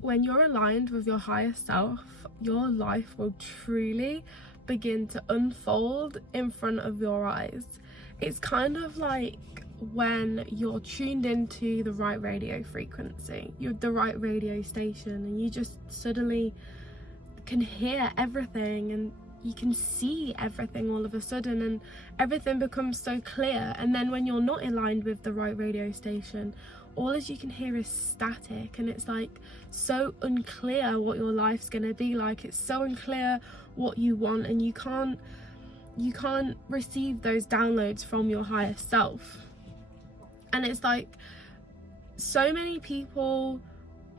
when you're aligned with your higher self, your life will truly begin to unfold in front of your eyes. It's kind of like when you're tuned into the right radio frequency, you're the right radio station, and you just suddenly can hear everything and you can see everything all of a sudden, and everything becomes so clear. And then when you're not aligned with the right radio station, all as you can hear is static, and it's like so unclear what your life's gonna be like. It's so unclear what you want, and you can't receive those downloads from your higher self. And it's like so many people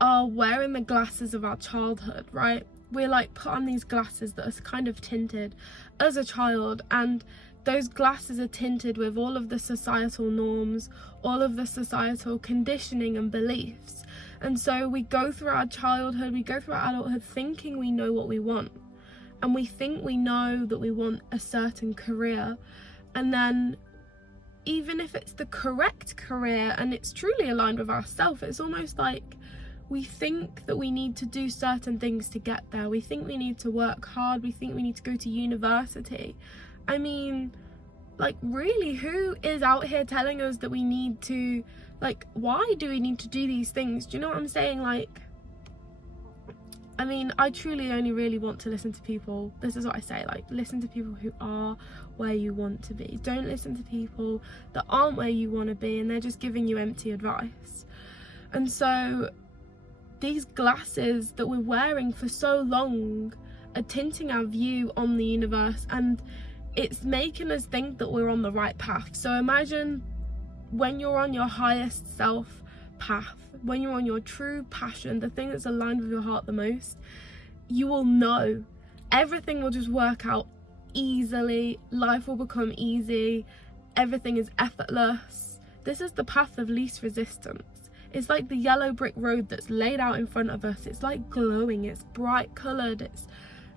are wearing the glasses of our childhood, right? We're like put on these glasses that are kind of tinted as a child, and those glasses are tinted with all of the societal norms, all of the societal conditioning and beliefs. And so we go through our childhood, we go through our adulthood thinking we know what we want, and we think we know that we want a certain career. And then even if it's the correct career and it's truly aligned with ourselves, it's almost like we think that we need to do certain things to get there. We think we need to work hard. We think we need to go to university. I mean, like, really, who is out here telling us that we need to, like, why do we need to do these things? Do you know what I'm saying? Like, I mean, I truly only really want to listen to people. This is what I say, like, listen to people who are where you want to be. Don't listen to people that aren't where you want to be and they're just giving you empty advice. And so these glasses that we're wearing for so long are tinting our view on the universe, and it's making us think that we're on the right path. So imagine when you're on your highest self path, when you're on your true passion, the thing that's aligned with your heart the most, you will know everything will just work out easily. Life will become easy. Everything is effortless. This is the path of least resistance. It's like the yellow brick road that's laid out in front of us. It's like glowing, it's bright coloured,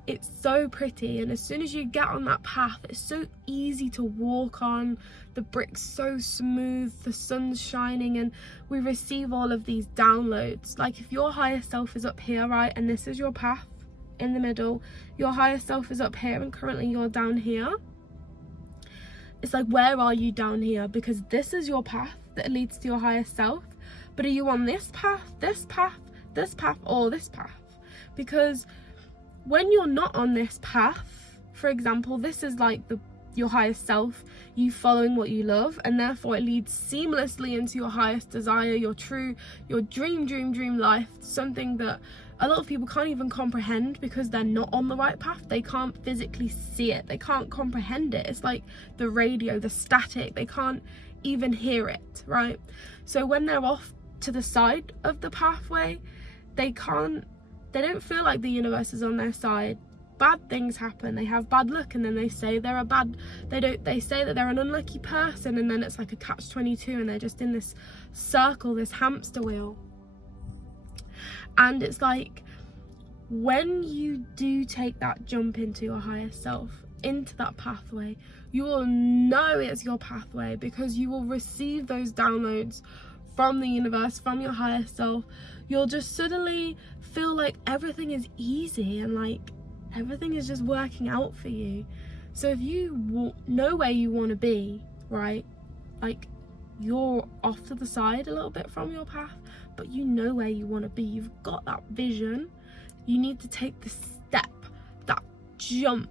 it's so pretty, and as soon as you get on that path, it's so easy to walk on. The brick's so smooth, the sun's shining, and we receive all of these downloads. Like, if your higher self is up here, right, and this is your path in the middle, your higher self is up here and currently you're down here. It's like, where are you down here? Because this is your path that leads to your higher self. But are you on this path, this path, this path, or this path? Because when you're not on this path, for example, this is like your highest self, you following what you love, and therefore it leads seamlessly into your highest desire, your dream life, something that a lot of people can't even comprehend because they're not on the right path. They can't physically see it, they can't comprehend it. It's like the radio, the static, they can't even hear it, right? So when they're off to the side of the pathway, they don't feel like the universe is on their side. Bad things happen, they have bad luck, and then they say they say that they're an unlucky person, and then it's like a catch-22, and they're just in this circle, this hamster wheel. And it's like, when you do take that jump into your higher self, into that pathway, you will know it's your pathway, because you will receive those downloads from the universe, from your higher self. You'll just suddenly feel like everything is easy and like everything is just working out for you. So if you know where you want to be, right, like, you're off to the side a little bit from your path, but you know where you want to be, you've got that vision, you need to take the step, that jump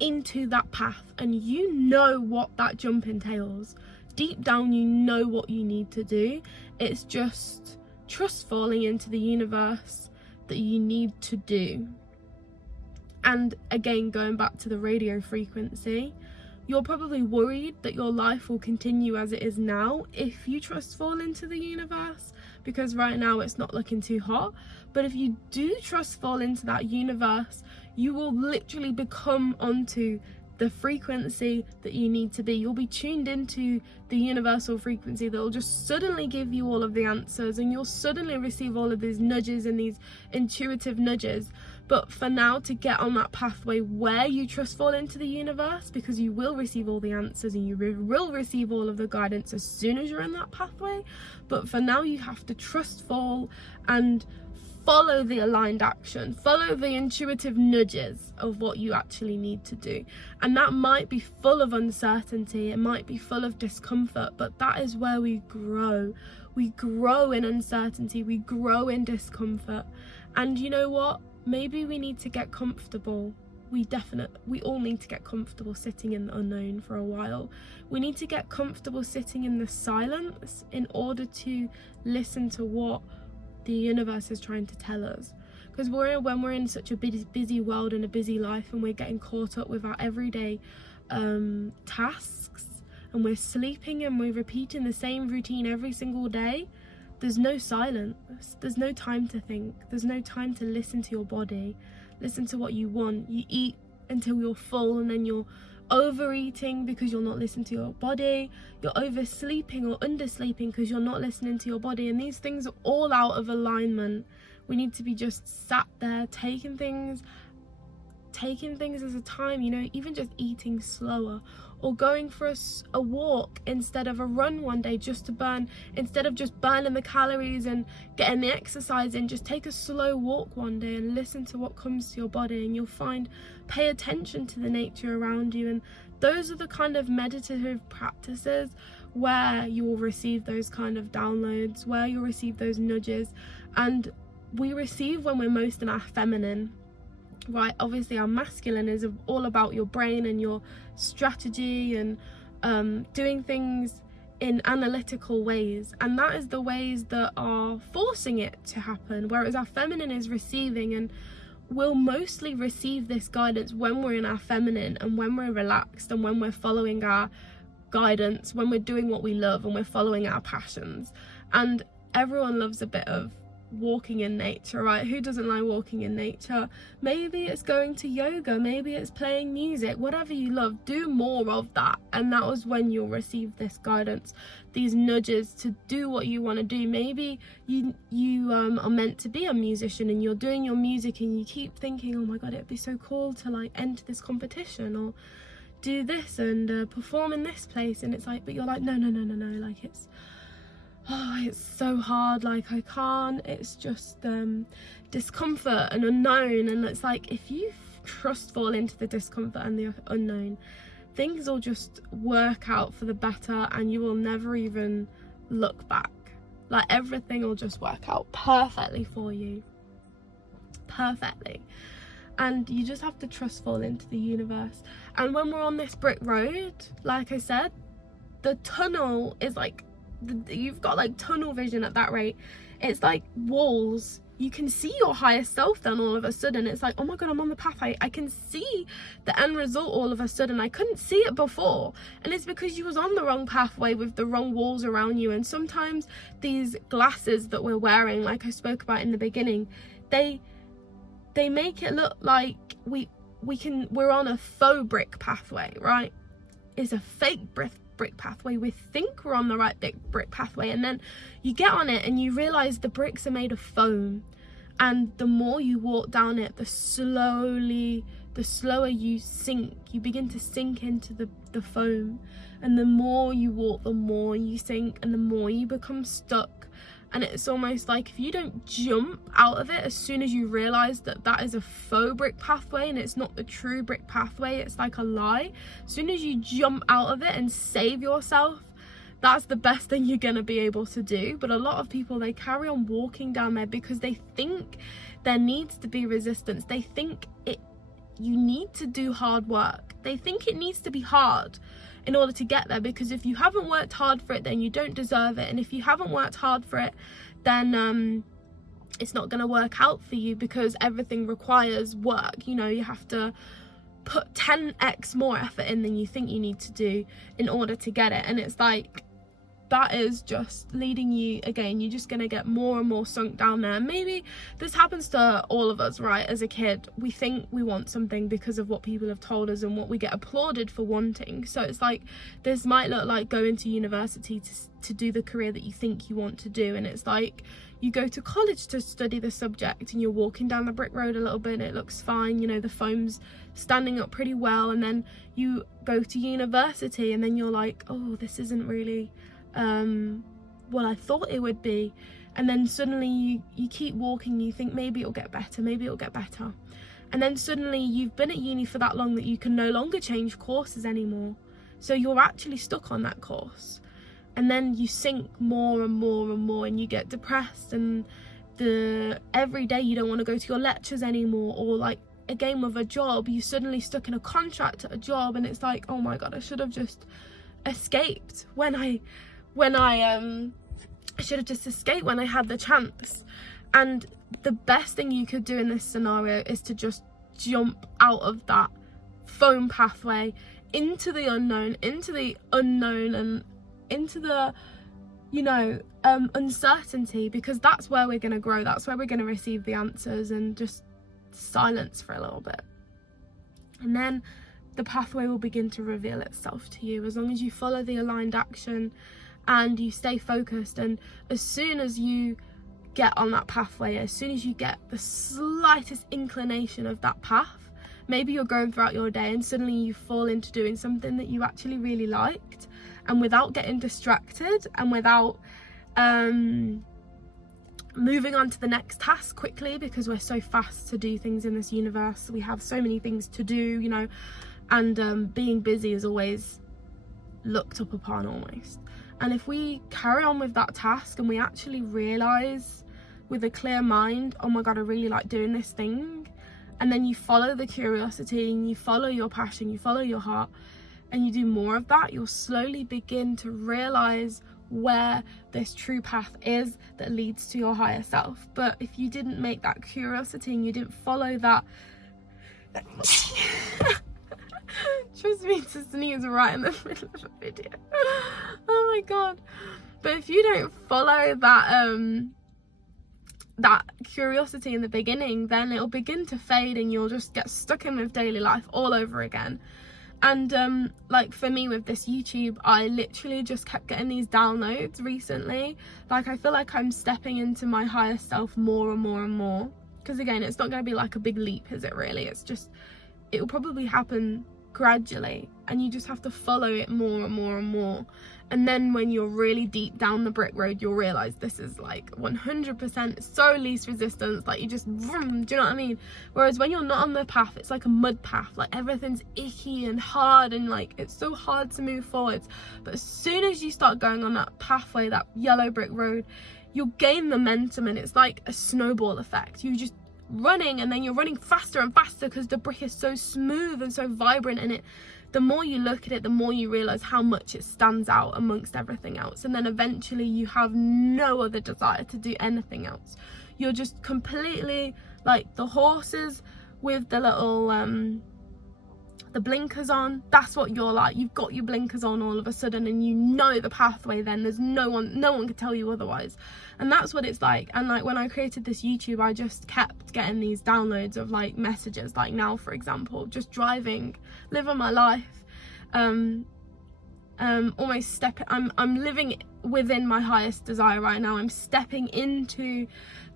into that path, and you know what that jump entails. Deep down, you know what you need to do. It's just trust falling into the universe that you need to do. And again, going back to the radio frequency, you're probably worried that your life will continue as it is now if you trust fall into the universe, because right now it's not looking too hot. But if you do trust fall into that universe, you will literally become onto the frequency that you need to be. You'll be tuned into the universal frequency that will just suddenly give you all of the answers, and you'll suddenly receive all of these nudges and these intuitive nudges. But for now, to get on that pathway where you trust fall into the universe, because you will receive all the answers and you will receive all of the guidance as soon as you're in that pathway. But for now, you have to trust fall and follow the aligned action, follow the intuitive nudges of what you actually need to do. And that might be full of uncertainty, it might be full of discomfort, but that is where we grow. We grow in uncertainty, we grow in discomfort. And you know what? Maybe we need to get comfortable. We all need to get comfortable sitting in the unknown for a while. We need to get comfortable sitting in the silence in order to listen to what the universe is trying to tell us. Because when we're in such a busy world and a busy life, and we're getting caught up with our everyday tasks, and we're sleeping and we're repeating the same routine every single day, there's no silence, there's no time to think, there's no time to listen to your body, listen to what you want. You eat until you're full, and then you're overeating because you're not listening to your body, you're oversleeping or undersleeping because you're not listening to your body, and these things are all out of alignment. We need to be just sat there taking things as a time, you know, even just eating slower, or going for a walk instead of a run one day, just to burn, instead of just burning the calories and getting the exercise in, just take a slow walk one day and listen to what comes to your body, and you'll find, pay attention to the nature around you. And those are the kind of meditative practices where you will receive those kind of downloads, where you'll receive those nudges. And we receive when we're most in our feminine, right? Obviously our masculine is all about your brain and your strategy and doing things in analytical ways, and that is the ways that are forcing it to happen, whereas our feminine is receiving, and we'll mostly receive this guidance when we're in our feminine and when we're relaxed and when we're following our guidance, when we're doing what we love and we're following our passions. And everyone loves a bit of walking in nature, right? Who doesn't like walking in nature? Maybe it's going to yoga, maybe it's playing music, whatever you love, do more of that. And that was when you'll receive this guidance, these nudges to do what you want to do. Maybe you are meant to be a musician and you're doing your music and you keep thinking, oh my god, it'd be so cool to like enter this competition or do this and perform in this place, and it's like, but you're like, no, like it's so hard, like I can't, it's just discomfort and unknown. And it's like, if you trust fall into the discomfort and the unknown, things will just work out for the better, and you will never even look back. Like everything will just work out perfectly for you, perfectly. And you just have to trust fall into the universe. And when we're on this brick road, like I said, the tunnel is like, you've got like tunnel vision at that rate. It's like walls. You can see your higher self then all of a sudden. It's like, oh my god, I'm on the path. I can see the end result all of a sudden. I couldn't see it before, and it's because you was on the wrong pathway with the wrong walls around you. And sometimes these glasses that we're wearing, like I spoke about in the beginning, they make it look like we're on a faux brick pathway, right? It's a fake brick pathway. We think we're on the right big brick pathway, and then you get on it and you realize the bricks are made of foam, and the more you walk down it, the slower you sink. You begin to sink into the foam, and the more you walk, the more you sink, and the more you become stuck. And it's almost like if you don't jump out of it as soon as you realize that that is a faux brick pathway and it's not the true brick pathway, it's like a lie. As soon as you jump out of it and save yourself, that's the best thing you're gonna be able to do. But a lot of people, they carry on walking down there because they think there needs to be resistance. They think you need to do hard work. They think it needs to be hard in order to get there, because if you haven't worked hard for it, then you don't deserve it. And if you haven't worked hard for it, then it's not going to work out for you, because everything requires work. You know, you have to put 10x more effort in than you think you need to do in order to get it. And it's like, that is just leading you, again, you're just going to get more and more sunk down there. Maybe this happens to all of us, right? As a kid, we think we want something because of what people have told us and what we get applauded for wanting. So it's like, this might look like going to university to do the career that you think you want to do. And it's like, you go to college to study the subject and you're walking down the brick road a little bit and it looks fine, you know, the foam's standing up pretty well. And then you go to university and then you're like, oh, this isn't really what I thought it would be. and then suddenly you keep walking, you think maybe it'll get better, maybe it'll get better, and then suddenly you've been at uni for that long that you can no longer change courses anymore, so you're actually stuck on that course, and then you sink more and more and more, and you get depressed, and every day you don't want to go to your lectures anymore. Or like again with a job, you're suddenly stuck in a contract at a job, and it's like, oh my god, I should have just escaped when I should have just escaped when I had the chance. And the best thing you could do in this scenario is to just jump out of that foam pathway into the unknown, and into the, you know, uncertainty, because that's where we're going to grow, that's where we're going to receive the answers, and just silence for a little bit, and then the pathway will begin to reveal itself to you, as long as you follow the aligned action and you stay focused. And as soon as you get on that pathway, as soon as you get the slightest inclination of that path, maybe you're going throughout your day and suddenly you fall into doing something that you actually really liked, and without getting distracted, and without moving on to the next task quickly, because we're so fast to do things in this universe, we have so many things to do, you know, and being busy is always looked up upon almost. And if we carry on with that task and we actually realize with a clear mind, oh my god, I really like doing this thing, and then you follow the curiosity and you follow your passion, you follow your heart, and you do more of that, you'll slowly begin to realize where this true path is that leads to your higher self. But if you didn't make that curiosity and you didn't follow that trust me to sneeze right in the middle of a video, oh my god. But if you don't follow that curiosity in the beginning, then it'll begin to fade and you'll just get stuck in with daily life all over again. And like for me with this YouTube, I literally just kept getting these downloads recently. Like I feel like I'm stepping into my higher self more and more and more, because again, it's not going to be like a big leap, is it really? It's just, it will probably happen gradually, and you just have to follow it more and more and more. And then when you're really deep down the brick road, you'll realize this is like 100% so least resistance, like you just vroom, do you know what I mean? Whereas when you're not on the path, it's like a mud path, like everything's icky and hard, and like it's so hard to move forwards. But as soon as you start going on that pathway, that yellow brick road, you'll gain momentum, and it's like a snowball effect. You just running, and then you're running faster and faster because the brick is so smooth and so vibrant, and the more you look at it, the more you realize how much it stands out amongst everything else. And then eventually you have no other desire to do anything else. You're just completely like the horses with the little the blinkers on. That's what you're like. You've got your blinkers on all of a sudden, and you know the pathway. Then there's no one can tell you otherwise. And that's what it's like. And like when I created this YouTube, I just kept getting these downloads of like messages, like now for example, just driving, living my life, almost I'm living within my highest desire right now. I'm stepping into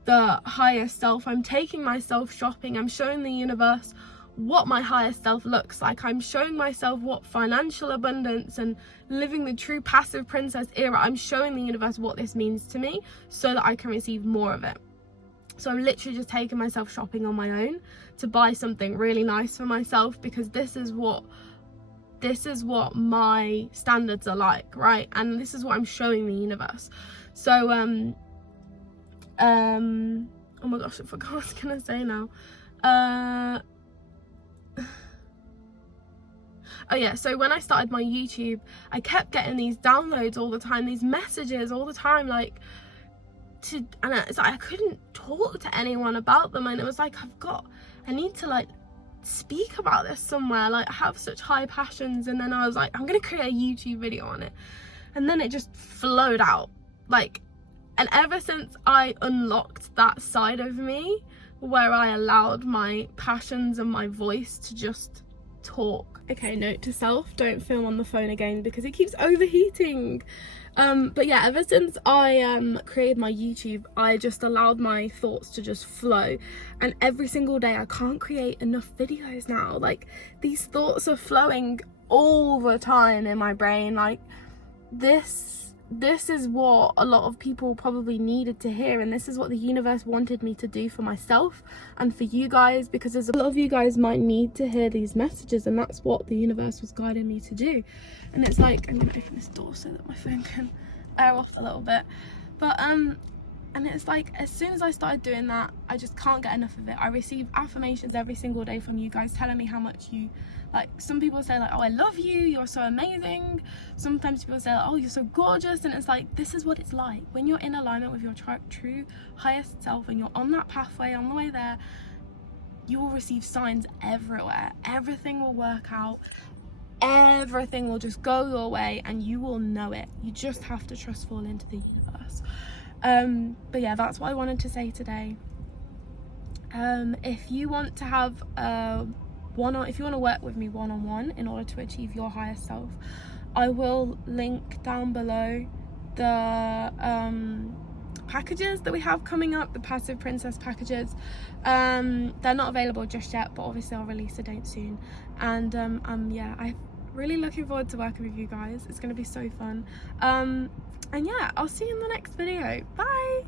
the higher self. I'm taking myself shopping. I'm showing the universe what my higher self looks like. I'm showing myself what financial abundance and living the true passive princess era. I'm showing the universe what this means to me so that I can receive more of it. So I'm literally just taking myself shopping on my own to buy something really nice for myself, because this is what my standards are like, right? And this is what I'm showing the universe. So oh my gosh, I forgot what I was gonna say now. Oh yeah, so when I started my YouTube, I kept getting these downloads all the time, these messages all the time, like and it's like I couldn't talk to anyone about them, and it was like I need to like speak about this somewhere, like I have such high passions. And then I was like, I'm gonna create a YouTube video on it, and then it just flowed out, like, and ever since I unlocked that side of me where I allowed my passions and my voice to just talk. Okay, note to self, don't film on the phone again because it keeps overheating. But yeah, ever since I created my YouTube, I just allowed my thoughts to just flow, and every single day I can't create enough videos now. Like, these thoughts are flowing all the time in my brain. Like, this this is what a lot of people probably needed to hear, and this is what the universe wanted me to do for myself and for you guys, because there's a lot of you guys might need to hear these messages, and that's what the universe was guiding me to do. And it's like, I'm gonna open this door so that my phone can air off a little bit, but and it's like, as soon as I started doing that, I just can't get enough of it. I receive affirmations every single day from you guys telling me how much you, like, some people say like, oh, I love you, you're so amazing. Sometimes people say like, oh, you're so gorgeous. And it's like, this is what it's like when you're in alignment with your true highest self, and you're on that pathway, on the way there. You will receive signs everywhere. Everything will work out. Everything will just go your way, and you will know it. You just have to trust, fall into the universe. But yeah, that's what I wanted to say today. If you want to have if you want to work with me one-on-one in order to achieve your highest self, I will link down below the packages that we have coming up, the Passive Princess packages. They're not available just yet, but obviously I'll release a date soon. And yeah, I'm really looking forward to working with you guys. It's going to be so fun. And yeah, I'll see you in the next video. Bye.